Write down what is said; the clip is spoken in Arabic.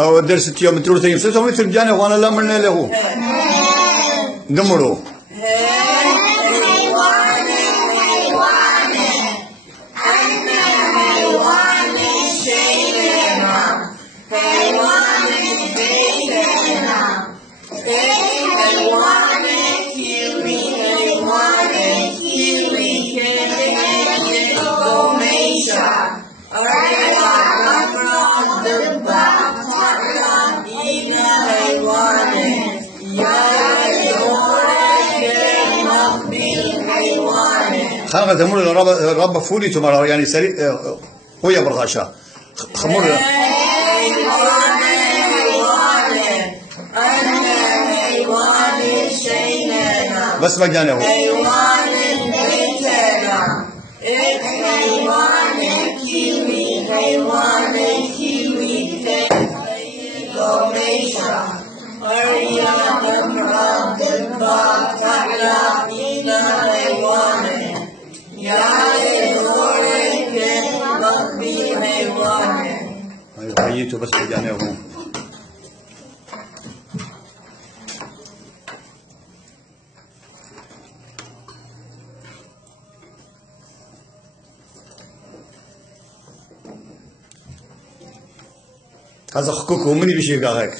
أو درس اليوم تروح تجيب سوسة ويصير جانا وأنا لا من له دمروا خلق تمر الرب فولي تمر يعني سريع قوية برغاشة خمر بس ما جانا هو حييته بس جانا هو هذا خكوك ومني بيشي هيك